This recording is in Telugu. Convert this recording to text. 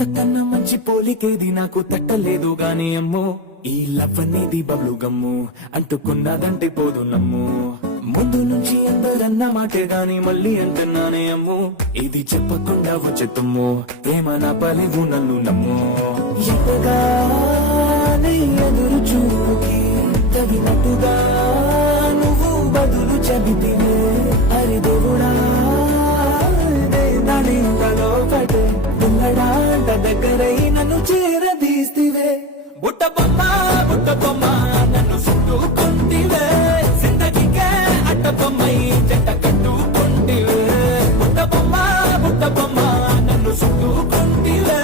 అంతకన్నా మంచి పోలికేది నాకు తట్టలేదు గాని అమ్మో ఈ లవ్ అనేది బబ్లు గమ్ము అంటుకున్నదంటే పోదు నమ్ము ముందు నుంచి అందరన్న మాటే గాని మళ్ళీ అంటున్నానే అమ్ము ఇది చెప్పకుండా వచ్చేతుమ్ము ప్రేమ నా పలివు నన్ను నమ్ము ఎంతగానే ఎదురు చూకి తగినట్టుగా నువ్వు బదులు చెబితివే అరి దేవుడా నానింతలో పడే పిల్లడాంట దగ్గరై నన్ను చేరదీస్తివే బుట్ట బొమ్మ నన్ను చుట్టుకుంటివే జిందగీకే అట్ట బొమ్మై జంట కట్టుకుంటివే బుట్ట బొమ్మ నన్ను చుట్టుకుంటివే